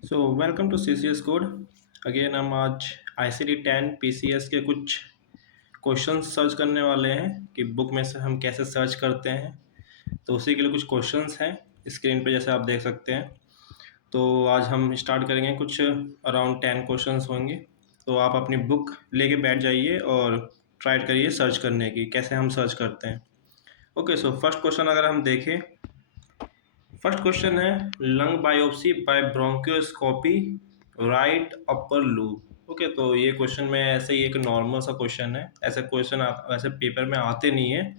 So welcome to CCS code. Again हम आज ICD-10 PCS के कुछ क्वेश्चंस सर्च करने वाले हैं कि बुक में से हम कैसे सर्च करते हैं। तो उसी के लिए कुछ क्वेश्चंस हैं स्क्रीन पे जैसे आप देख सकते हैं। तो आज हम स्टार्ट करेंगे, कुछ अराउंड 10 क्वेश्चंस होंगे। तो आप अपनी बुक लेके बैठ जाइए और ट्राई करिए सर्च करने की, कैसे हम सर्च करते हैं। ओके, सो फर्स्ट क्वेश्चन अगर हम देखें, फर्स्ट क्वेश्चन है lung biopsy by bronchoscopy right upper lobe. Okay, तो ये क्वेश्चन में ऐसे ही एक नॉर्मल सा क्वेश्चन है। ऐसे क्वेश्चन वैसे पेपर में आते नहीं है,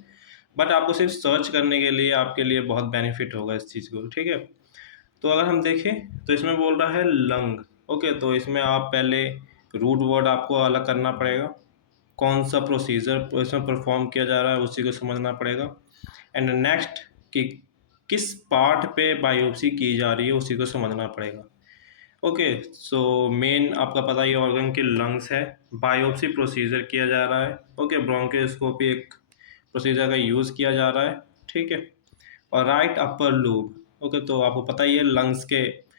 बट आपको सिर्फ सर्च करने के लिए आपके लिए बहुत बेनिफिट होगा इस चीज़ को। ठीक है, तो अगर हम देखें तो इसमें बोल रहा है लंग। ओके, तो इसमें आप पहले रूट वर्ड आपको अलग करना पड़ेगा, कौन सा प्रोसीजर इसमें परफॉर्म किया जा रहा है उसी को समझना पड़ेगा। एंड नेक्स्ट कि किस पार्ट पे बायोप्सी की जा रही है उसी को समझना पड़ेगा। ओके, सो मेन आपका पता ही ऑर्गन के लंग्स है, बायोप्सी प्रोसीजर किया जा रहा है। ओके, ब्रोंकोस्कोपी एक प्रोसीजर का यूज़ किया जा रहा है। ठीक है, और राइट अपर लूप। ओके, तो आपको पता ही है लंग्स के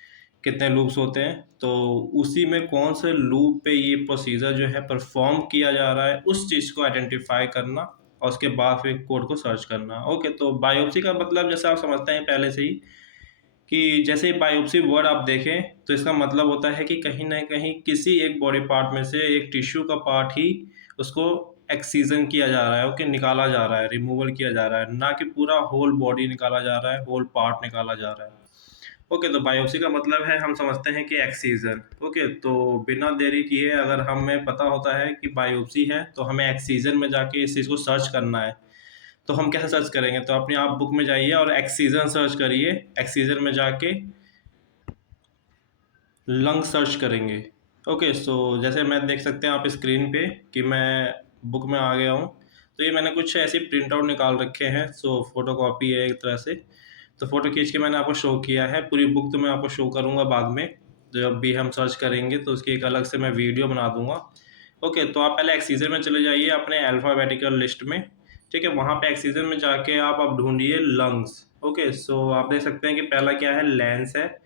कितने लूप्स होते हैं, तो उसी में कौन से लूप पे ये प्रोसीजर जो है परफॉर्म किया जा रहा है उस चीज़ को आइडेंटिफाई करना और उसके बाद फिर कोड को सर्च करना। ओके, तो बायोप्सी का मतलब जैसे आप समझते हैं पहले से ही कि जैसे ही बायोप्सी वर्ड आप देखें तो इसका मतलब होता है कि कहीं ना कहीं किसी एक बॉडी पार्ट में से एक टिश्यू का पार्ट ही उसको एक्सीजन किया जा रहा है। ओके, निकाला जा रहा है, रिमूवल किया जा रहा है, ना कि पूरा होल बॉडी निकाला जा रहा है, होल पार्ट निकाला जा रहा है। ओके, तो बायोप्सी का मतलब है हम समझते हैं कि एक्सीजन। ओके, तो बिना देरी किए अगर हमें पता होता है कि बायोप्सी है तो हमें एक्सीजन में जाके इस चीज़ को सर्च करना है। तो हम कैसे सर्च करेंगे? तो अपने आप बुक में जाइए और एक्सीजन सर्च करिए। एक्सीजन में जाके लंग सर्च करेंगे। ओके, सो जैसे मैं देख सकते हैं आप स्क्रीन पे कि मैं बुक में आ गया हूँ। तो ये मैंने कुछ ऐसे प्रिंट आउट निकाल रखे हैं, सो फोटो कॉपी है एक तरह से। तो फ़ोटो खींच के मैंने आपको शो किया है। पूरी बुक तो मैं आपको शो करूँगा बाद में, जब भी हम सर्च करेंगे तो उसकी एक अलग से मैं वीडियो बना दूँगा। ओके, तो आप पहले एक्सीजन में चले जाइए अपने अल्फ़ाबेटिकल लिस्ट में। ठीक है, वहाँ पे एक्सीजन में जाके आप अब ढूँढिए लंग्स। ओके, सो आप देख सकते हैं कि पहला क्या है, लेंस है।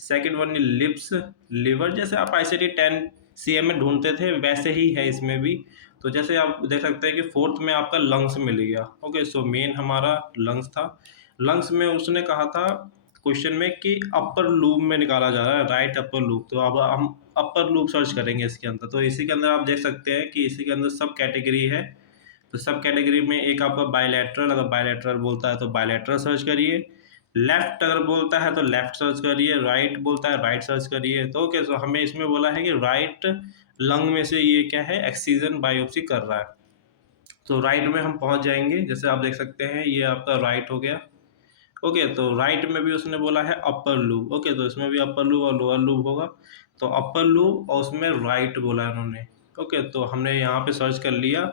Second one lips, liver. जैसे आप ICD-10 CM में ढूंढते थे वैसे ही है इसमें भी। तो जैसे आप देख सकते हैं कि फोर्थ में आपका लंग्स मिल गया। ओके, सो मेन हमारा लंग्स था। लंग्स में उसने कहा था क्वेश्चन में कि अपर लूप में निकाला जा रहा है, राइट अपर लूप। तो अब हम अपर लूप सर्च करेंगे इसके अंदर। तो इसी के अंदर आप देख सकते हैं कि इसी के अंदर सब कैटेगरी है। तो सब कैटेगरी में एक आपका बायलैटरल, अगर बायलैटरल बोलता है तो बायलैटरल सर्च करिए। लेफ्ट अगर बोलता है तो लेफ्ट सर्च करिए, राइट बोलता है राइट सर्च करिए। तो ओके, सो हमें इसमें बोला है कि राइट लंग में से ये क्या है, एक्सीजन बायोप्सी कर रहा है। तो राइट में हम पहुंच जाएंगे। जैसे आप देख सकते हैं ये आपका राइट हो गया। ओके, तो राइट में भी उसने बोला है अपर लूप। ओके, तो इसमें भी अपर लूप और लोअर लूप होगा। तो अपर लूप और उसमें राइट बोला है उन्होंने। ओके, तो हमने यहाँ पे सर्च कर लिया।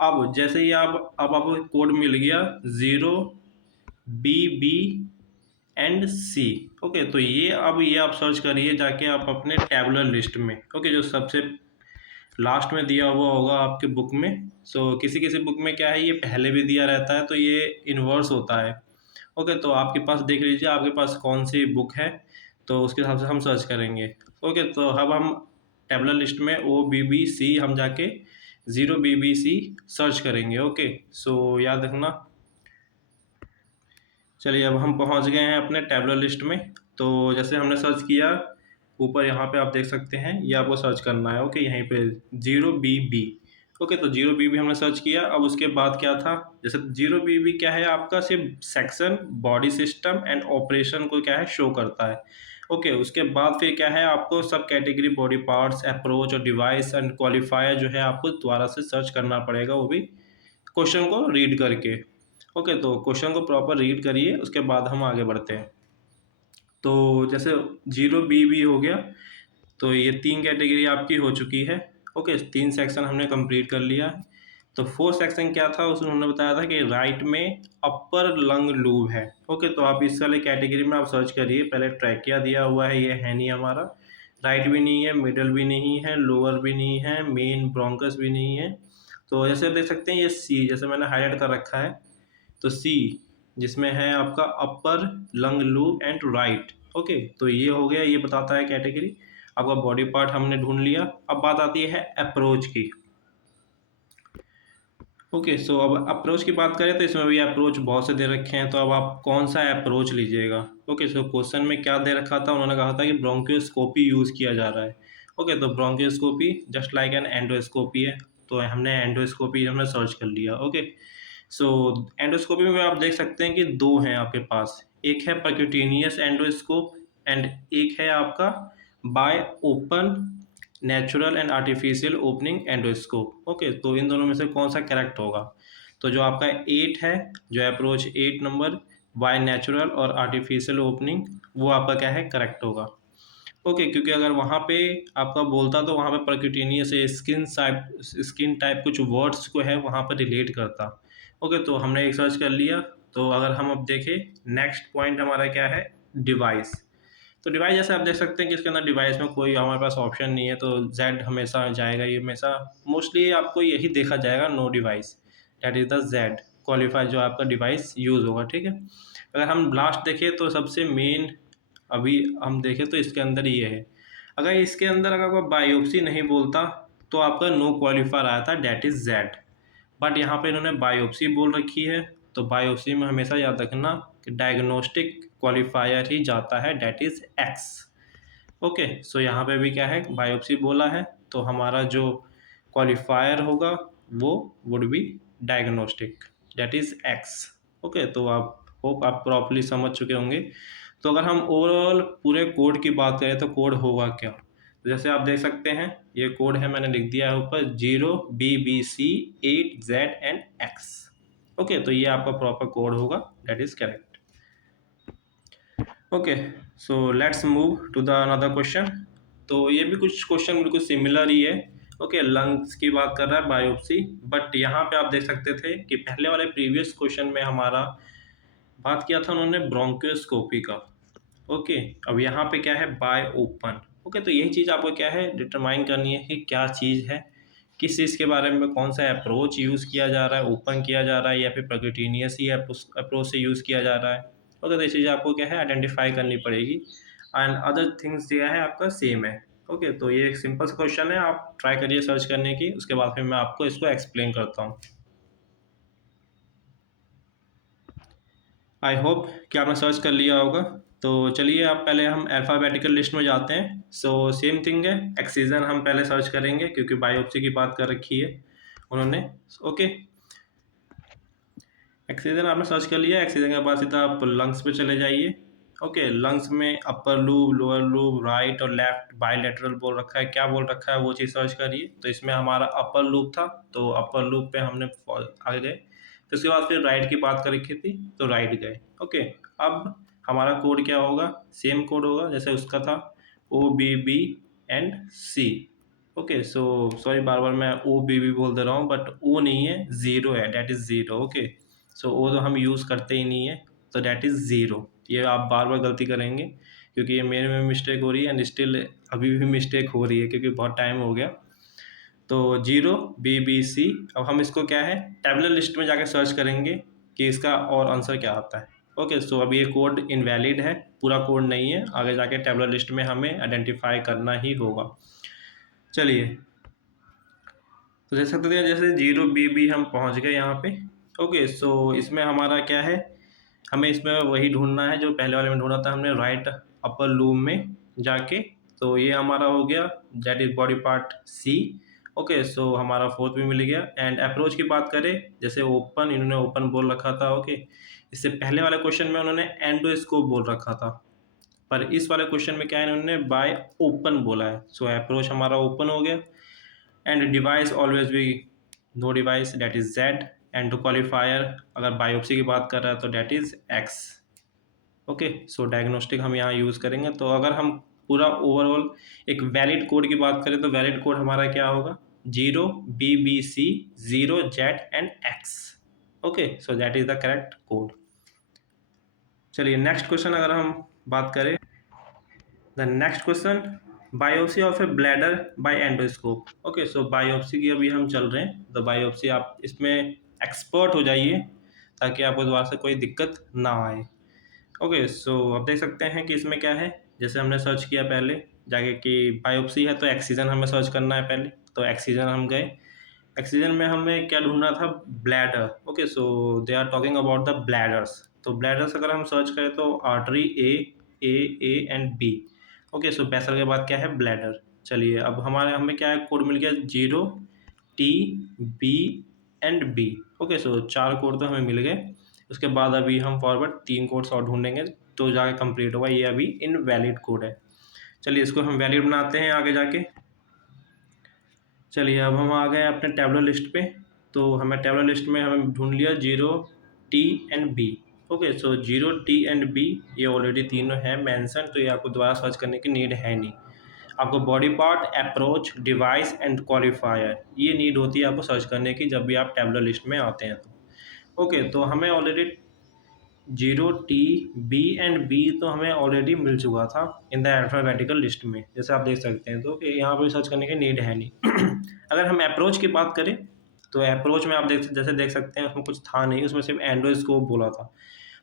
अब जैसे ही आप अब आपको कोड मिल गया 0BB&C। ओके, तो ये अब ये आप सर्च करिए जाके आप अपने टैबुलर लिस्ट में। ओके, जो सबसे लास्ट में दिया हुआ होगा आपके बुक में। सो किसी किसी बुक में क्या है, ये पहले भी दिया रहता है तो ये इन्वर्स होता है। ओके, तो आपके पास देख लीजिए आपके पास कौन सी बुक है, तो उसके हिसाब से हम सर्च करेंगे। ओके, तो अब हम टेबलर लिस्ट में OBBC हम जाके 0BBC सर्च करेंगे। ओके, सो याद रखना। चलिए अब हम पहुंच गए हैं अपने टेबलर लिस्ट में। तो जैसे हमने सर्च किया, ऊपर यहाँ पे आप देख सकते हैं ये आपको सर्च करना है। ओके, यहीं पे 0BB। ओके, तो 0BB हमने सर्च किया। अब उसके बाद क्या था, जैसे 0BB क्या है आपका सिर्फ section, body system and operation को क्या है शो करता है। ओके, उसके बाद फिर क्या है, आपको सब कैटेगरी, बॉडी पार्ट्स, अप्रोच और डिवाइस एंड क्वालिफायर जो है आपको दोबारा से सर्च करना पड़ेगा, वो भी क्वेश्चन को रीड करके। ओके, तो क्वेश्चन को प्रॉपर रीड करिए, उसके बाद हम आगे बढ़ते हैं। तो जैसे 0BB हो गया, तो ये 3 कैटेगरी आपकी हो चुकी है। ओके, 3 सेक्शन हमने कंप्लीट कर लिया। तो 4th सेक्शन क्या था, उसने उन्होंने बताया था कि राइट में अपर लंग लूब है। ओके, तो आप इस वाले कैटेगरी में आप सर्च करिए। पहले ट्रैकिया दिया हुआ है, ये है नहीं हमारा। राइट भी नहीं है, मिडल भी नहीं है, लोअर भी नहीं है, मेन ब्रोंकस भी नहीं है। तो जैसे आप देख सकते हैं ये C, जैसे मैंने हाईलाइट कर रखा है। तो C जिसमें है आपका upper lung lobe and right. Okay, तो ये हो गया, ये बताता है कैटेगरी। आपका बॉडी पार्ट हमने ढूंढ लिया। अब बात आती है अप्रोच की। ओके, सो अब अप्रोच की बात करें तो इसमें भी अप्रोच बहुत से दे रखे हैं, तो अब आप कौन सा अप्रोच लीजिएगा। ओके, सो क्वेश्चन में क्या दे रखा था, उन्होंने कहा था कि ब्रोंकियोस्कोपी यूज़ किया जा रहा है। ओके, तो ब्रोंकियोस्कोपी जस्ट लाइक एन एंडोस्कोपी है, तो हमने एंडोस्कोपी हमने सर्च कर लिया। ओके, सो एंडोस्कोपी में आप देख सकते हैं कि दो हैं आपके पास, एक है परक्यूटेनियस एंडोस्कोप एंड एक है आपका bye open natural and artificial opening endoscope. Okay, तो इन दोनों में से कौन सा करेक्ट होगा। तो जो आपका 8 है, जो अप्रोच 8 नंबर बाय नेचुरल और आर्टिफिशियल ओपनिंग, वो आपका क्या है, करेक्ट होगा। ओके, क्योंकि अगर वहाँ पे आपका बोलता तो वहाँ पे परक्यूटेनियस स्किन टाइप कुछ वर्ड्स को है वहाँ पर रिलेट करता। ओके, तो हमने एक सर्च कर लिया। तो अगर हम अब देखें नेक्स्ट पॉइंट हमारा क्या है, डिवाइस। तो डिवाइस जैसे आप देख सकते हैं कि इसके अंदर डिवाइस में कोई हमारे पास ऑप्शन नहीं है, तो जेड हमेशा जाएगा, ये हमेशा मोस्टली आपको यही देखा जाएगा, no device, that is the Z qualify जो आपका डिवाइस यूज़ होगा। ठीक है, अगर हम लास्ट देखें तो सबसे मेन अभी हम देखें तो इसके अंदर ये है, अगर इसके अंदर अगर कोई बायोप्सी नहीं बोलता तो आपका नो क्वालिफायर आया था, डैट इज़ जेड। बट यहाँ पे इन्होंने बायोप्सी बोल रखी है, तो बायोप्सी में हमेशा याद रखना कि डायग्नोस्टिक क्वालिफायर ही जाता है, डैट इज़ एक्स। ओके, सो यहाँ पे भी क्या है, बायोप्सी बोला है, तो हमारा जो क्वालिफायर होगा वो would be diagnostic, that is x. Okay, तो आप होप आप प्रॉपर्ली समझ चुके होंगे। तो अगर हम ओवरऑल पूरे कोड की बात करें तो कोड होगा क्या, तो जैसे आप देख सकते हैं ये कोड है, मैंने लिख दिया है ऊपर 0 BBC 8 Z and X। Okay, तो ये आपका प्रॉपर कोड होगा, that is correct. Okay, so let's move to the another question. तो ये भी कुछ क्वेश्चन बिल्कुल सिमिलर ही है। ओके, लंग्स की बात कर रहा है बायोप्सी, बट यहाँ पे आप देख सकते थे कि पहले वाले प्रीवियस क्वेश्चन में हमारा बात किया था उन्होंने ब्रोंकियोस्कोपी का। ओके, अब यहाँ पे क्या है, बाय ओपन। ओके, तो यही चीज़ आपको क्या है डिटरमाइन करनी है कि क्या चीज़ है, किस चीज़ के बारे में, कौन सा अप्रोच यूज़ किया जा रहा है, ओपन किया जा रहा है या फिर परक्यूटेनियस ही अप्रोच से यूज़ किया जा रहा है। ओके, तो ये चीज़ आपको क्या है आइडेंटिफाई करनी पड़ेगी, एंड अदर थिंग्स जो है आपका सेम है। ओके, तो ये एक सिंपल सा क्वेश्चन है, आप ट्राई करिए सर्च करने की, उसके बाद फिर मैं आपको इसको एक्सप्लेन करता हूँ। आई होप कि आपने सर्च कर लिया होगा। तो चलिए आप पहले हम अल्फ़ाबेटिकल लिस्ट में जाते हैं। सो सेम थिंग है, एक्सीजन हम पहले सर्च करेंगे क्योंकि बायोप्सी की बात कर रखी है उन्होंने। ओके, एक्सीजन आपने सर्च कर लिया, एक्सीजन के बाद सीधा आप लंग्स पे चले जाइए। ओके, लंग्स में अपर लूब, लोअर लूब, राइट और लेफ्ट बायलैटरल बोल रखा है, क्या बोल रखा है वो चीज़ सर्च करिए। तो इसमें हमारा अपर लूब था, तो अपर लूब पे हमने आगे गए। तो उसके बाद फिर राइट की बात कर रखी थी, तो राइट गए। ओके, अब हमारा कोड क्या होगा, सेम कोड होगा जैसे उसका था, OBB and C। Okay, so sorry बार बार मैं OBB बोल दे रहा हूँ, बट ओ नहीं है, ज़ीरो है, डैट इज़ ज़ीरो। ओके, सो वो तो हम यूज़ करते ही नहीं है, तो डैट इज़ ज़ीरो। ये आप बार बार गलती करेंगे क्योंकि ये मेरे में मिस्टेक हो रही है एंड स्टिल अभी भी मिस्टेक हो रही है क्योंकि बहुत टाइम हो गया। तो 0 BBC, अब हम इसको क्या है टैबुलर लिस्ट में जाके सर्च करेंगे कि इसका और आंसर क्या आता है। ओके, सो अब ये कोड इनवैलिड है, पूरा कोड नहीं है, आगे जाके टैबुलर लिस्ट में हमें आइडेंटिफाई करना ही होगा। चलिए, तो देख सकते हैं जैसे 0 BB हम पहुंच गए यहाँ पे। ओके, सो इसमें हमारा क्या है, हमें इसमें वही ढूंढना है जो पहले वाले में ढूंढा था हमने, राइट अपर लूम में जाके। तो ये हमारा हो गया, that is body part C। Okay, so हमारा फोर्थ भी मिल गया। एंड अप्रोच की बात करें, जैसे ओपन, इन्होंने ओपन बोल रखा था। ओके, इससे पहले वाले क्वेश्चन में उन्होंने एंडोस्कोप बोल रखा था, पर इस वाले क्वेश्चन में क्या है, इन्होंने बाय ओपन बोला है। सो अप्रोच हमारा ओपन हो गया। And device always be no device, that is Z. And to qualifier अगर बायोप्सी की बात कर रहा है तो that is X. Okay, so diagnostic हम यहाँ यूज़ करेंगे। तो अगर हम पूरा ओवरऑल एक वैलिड कोड की बात करें तो वैलिड कोड हमारा क्या होगा, 0 BBC 0 Z and X। Okay, so that is the correct code. चलिए नेक्स्ट क्वेश्चन अगर हम बात करें, the next question, biopsy of a bladder by endoscope. Okay, so biopsy की अभी हम चल रहे हैं, तो बायोप्सी आप इसमें एक्सपर्ट हो जाइए ताकि आपको दोबारा से कोई दिक्कत ना आए। ओके, सो अब देख सकते हैं कि इसमें क्या है। जैसे हमने सर्च किया पहले जाके कि बायोप्सी है तो ऑक्सीजन हमें सर्च करना है पहले, तो ऑक्सीजन हम गए। ऑक्सीजन में हमें क्या ढूंढना था, bladder. Okay, so they are talking about the bladders. तो ब्लैडर्स अगर हम सर्च करें तो artery A and B. Okay, so basal के बाद क्या है, ब्लैडर। चलिए अब हमें क्या है, कोड मिल गया 0 T B and B। Okay, so 4 code तो हमें मिल गए। उसके बाद अभी हम फॉरवर्ड 3 कोड्स और ढूंढेंगे तो जाके कंप्लीट होगा। ये अभी इनवैलिड कोड है। चलिए इसको हम वैलिड बनाते हैं आगे जाके। चलिए अब हम आ गए अपने टैबलर लिस्ट पे। तो हमें टैबलर लिस्ट में हमें ढूंढ लिया 0 T and B। Okay, so 0 T and B ये ऑलरेडी तीनों है मेंशन, तो ये आपको दोबारा सर्च करने की नीड है नहीं। आपको body part, approach, device and qualifier ये नीड होती है आपको सर्च करने की जब भी आप टैबलर लिस्ट में आते हैं तो। ओके, तो हमें already 0 T B and B तो हमें ऑलरेडी मिल चुका था इन द अल्फ़ाबेटिकल लिस्ट में, जैसे आप देख सकते हैं। तो यहाँ पे सर्च करने की नीड है नहीं। अगर हम अप्रोच की बात करें तो अप्रोच में आप जैसे देख सकते हैं उसमें कुछ था नहीं, उसमें सिर्फ एंडोस्कोप बोला था।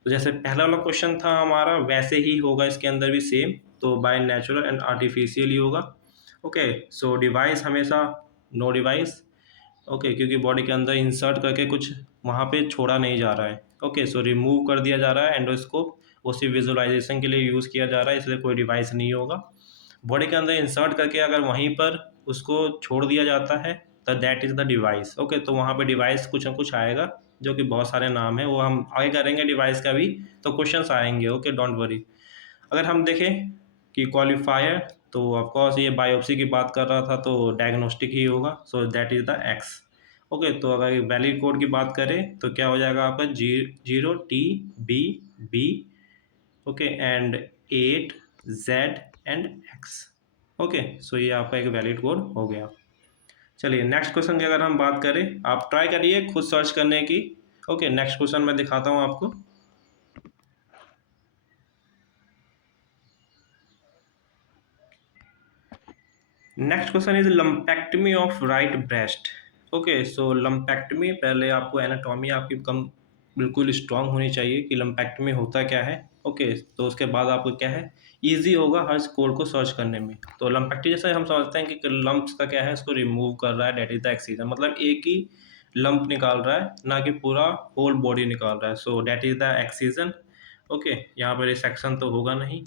तो जैसे पहला वाला क्वेश्चन था हमारा वैसे ही होगा इसके अंदर भी सेम, तो बाय नेचुरल एंड आर्टिफिशियल ही होगा। ओके, सो डिवाइस हमेशा नो डिवाइस। ओके, क्योंकि बॉडी के अंदर इंसर्ट करके कुछ वहाँ पे छोड़ा नहीं जा रहा है। ओके, सो रिमूव कर दिया जा रहा है एंडोस्कोप, वो सिर्फ विजुअलाइजेशन के लिए यूज़ किया जा रहा है, इसलिए कोई डिवाइस नहीं होगा। बॉडी के अंदर इंसर्ट करके अगर वहीं पर उसको छोड़ दिया जाता है तो that is the device. Okay, तो वहाँ पे डिवाइस कुछ ना कुछ आएगा, जो कि बहुत सारे नाम है, वो हम आगे करेंगे डिवाइस का भी, तो क्वेश्चंस आएंगे। Okay, don't worry. अगर हम देखें कि क्वालिफायर, तो ऑफकोर्स ये बायोप्सी की बात कर रहा था तो डायग्नोस्टिक ही होगा, so that is the x. Okay, तो अगर वैलिड कोड की बात करें तो क्या हो जाएगा आपका 0 T B B। Okay, and 8 Z and X। Okay, so ये आपका एक वैलिड कोड हो गया। चलिए नेक्स्ट क्वेश्चन की अगर हम बात करें, आप ट्राई करिए खुद सर्च करने की। ओके, नेक्स्ट क्वेश्चन मैं दिखाता हूँ आपको। Next question is lumpectomy of right breast. Okay, so lumpectomy, पहले आपको एनाटॉमी आपकी कम बिल्कुल स्ट्रांग होनी चाहिए कि लम्पेक्टमी होता क्या है। ओके, तो उसके बाद आपको क्या है, इजी होगा हर कोड को सर्च करने में। तो लम्पेक्टमी जैसे हम समझते हैं कि लम्प्स का क्या है, उसको रिमूव कर रहा है, डेट इज द एक्सीजन। मतलब एक ही लंप निकाल रहा है, ना कि पूरा होल बॉडी निकाल रहा है, so that is the excision. Okay, यहाँ पर रिसेक्शन तो होगा नहीं।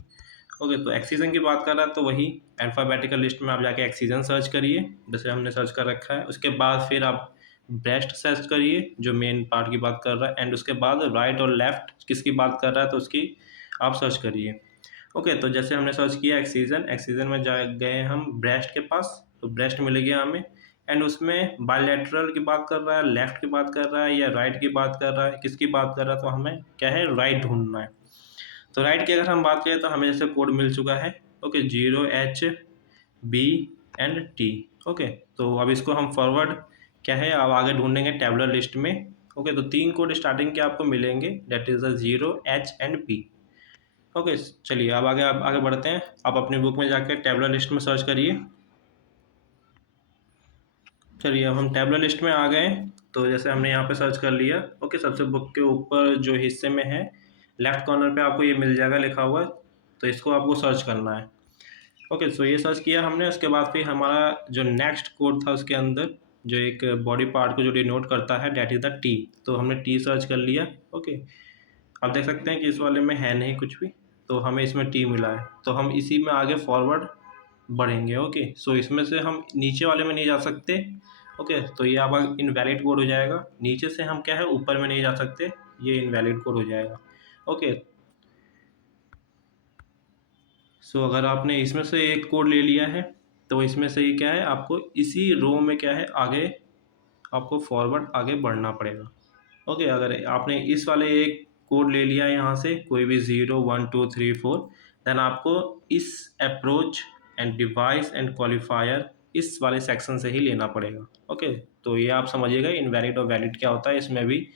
ओके, तो एक्सीजन की बात कर रहा है तो वही अल्फ़ाबेटिकल लिस्ट में आप जाके एक्सीजन सर्च करिए, जैसे हमने सर्च कर रखा है। उसके बाद फिर आप ब्रेस्ट सर्च करिए जो मेन पार्ट की बात कर रहा है, एंड उसके बाद राइट और लेफ्ट किसकी बात कर रहा है तो उसकी आप सर्च करिए। ओके, तो जैसे हमने सर्च किया एक्सीजन, एक्सीजन में जा गए हम ब्रेस्ट के पास, तो ब्रेस्ट मिल गया हमें। एंड उसमें बायलैटरल की बात कर रहा है, लेफ्ट की बात कर रहा है या राइट की बात कर रहा है, किसकी बात कर रहा है, तो हमें क्या है, राइट ढूंढना है। तो राइट की अगर हम बात करें तो हमें जैसे कोड मिल चुका है। Okay, 0 H B and T। Okay, तो अब इसको हम फॉरवर्ड क्या है, अब आगे ढूंढेंगे टैबलर लिस्ट में। ओके, तो 3 कोड स्टार्टिंग के आपको मिलेंगे, that is the 0 H and B। Okay, चलिए अब आप आगे बढ़ते हैं। आप अपनी बुक में जाकर टैबलर लिस्ट में सर्च करिए। चलिए अब हम टैबलर लिस्ट में आ गए। तो जैसे हमने यहाँ पे सर्च कर लिया। ओके, सबसे बुक के ऊपर जो हिस्से में है लेफ्ट कॉर्नर पे आपको ये मिल जाएगा लिखा हुआ, तो इसको आपको सर्च करना है। ओके, सो ये सर्च किया हमने। उसके बाद फिर हमारा जो नेक्स्ट कोड था उसके अंदर जो एक बॉडी पार्ट को जो डिनोट करता है डेट इज़ द टी, तो हमने टी सर्च कर लिया। ओके, आप देख सकते हैं कि इस वाले में है नहीं कुछ भी, तो हमें इसमें टी मिला है, तो हम इसी में आगे फॉरवर्ड बढ़ेंगे। ओके, सो इसमें से हम नीचे वाले में नहीं जा सकते। ओके, तो ये आपका इनवैलिड कोड हो जाएगा। नीचे से हम क्या है, ऊपर में नहीं जा सकते, ये इनवैलिड कोड हो जाएगा। ओके, सो अगर आपने इसमें से एक कोड ले लिया है तो इसमें से ही क्या है, आपको इसी रो में क्या है, आगे आपको फॉरवर्ड आगे बढ़ना पड़ेगा। ओके, अगर आपने इस वाले एक कोड ले लिया है यहाँ से, कोई भी 0 1 2 3 4, देन आपको इस approach and device and qualifier इस वाले सेक्शन से ही लेना पड़ेगा। ओके, तो ये आप समझिएगा इनवैलिड और वैलिड क्या होता है, इसमें भी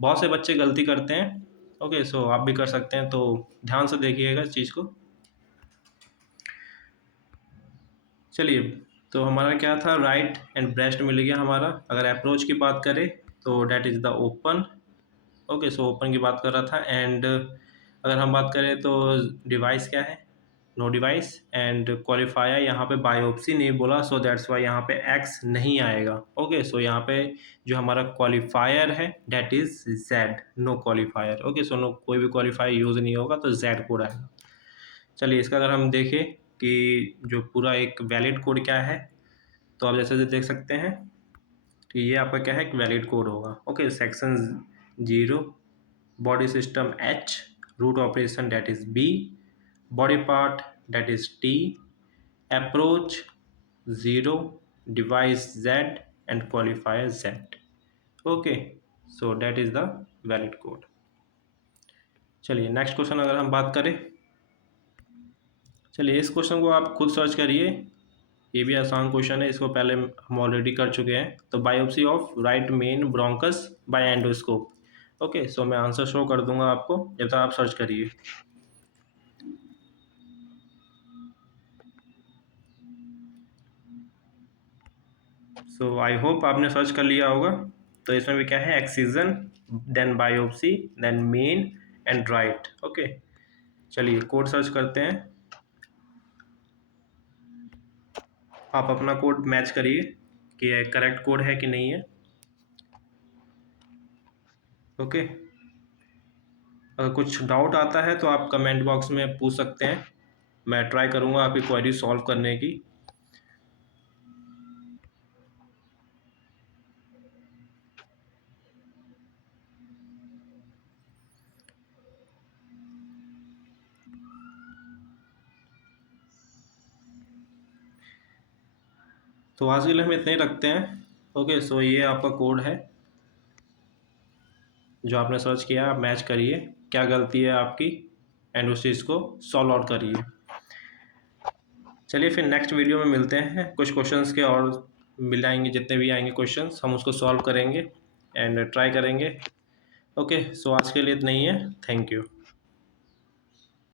बहुत से बच्चे गलती करते हैं। ओके, सो आप भी कर सकते हैं, तो ध्यान से देखिएगा इस चीज़ को। चलिए, तो हमारा क्या था, राइट एंड ब्रेस्ट मिल गया हमारा। अगर अप्रोच की बात करें तो that is the open. Okay, so open की बात कर रहा था। एंड अगर हम बात करें तो डिवाइस क्या है, नो डिवाइस, एंड क्वालिफायर यहाँ पे बायोप्सी नहीं बोला, सो दैट्स वाई यहाँ पे एक्स नहीं आएगा। ओके, सो यहाँ पे जो हमारा क्वालिफायर है that is Z, no qualifier. Okay, so no, कोई भी क्वालिफायर यूज़ नहीं होगा तो जेड कोड आएगा। चलिए इसका अगर हम देखें कि जो पूरा एक वैलिड कोड क्या है, तो आप जैसे देख सकते हैं कि ये आपका क्या है, एक वैलिड कोड होगा। Okay, section 0, body system H, root operation that is B, body part that is T, approach 0, device Z and qualifier Z। Okay, so that is the valid code. चलिए नेक्स्ट क्वेश्चन अगर हम बात करें, चलिए इस question को आप खुद सर्च करिए, ये भी आसान क्वेश्चन है, इसको पहले हम ऑलरेडी कर चुके हैं। तो biopsy of right main bronchus by endoscope. Okay, so मैं आंसर शो कर दूंगा आपको जब तक आप सर्च करिए। सो आई होप आपने सर्च कर लिया होगा। तो इसमें भी क्या है, excision, then biopsy, then main and right. Okay, चलिए कोड सर्च करते हैं। आप अपना कोड मैच करिए कि ये करेक्ट कोड है कि नहीं है। ओके, अगर कुछ डाउट आता है तो आप कमेंट बॉक्स में पूछ सकते हैं, मैं ट्राई करूँगा आपकी क्वेरी सॉल्व करने की। तो आज के लिए हम इतने ही रखते हैं। ओके, सो ये आपका कोड है जो आपने सर्च किया, आप मैच करिए क्या गलती है आपकी एंड उस चीज़ को सॉल्व आउट करिए। चलिए फिर नेक्स्ट वीडियो में मिलते हैं, कुछ क्वेश्चंस के और मिल आएंगे, जितने भी आएंगे क्वेश्चंस हम उसको सॉल्व करेंगे एंड ट्राई करेंगे। ओके, सो आज के लिए इतना ही है, थैंक यू।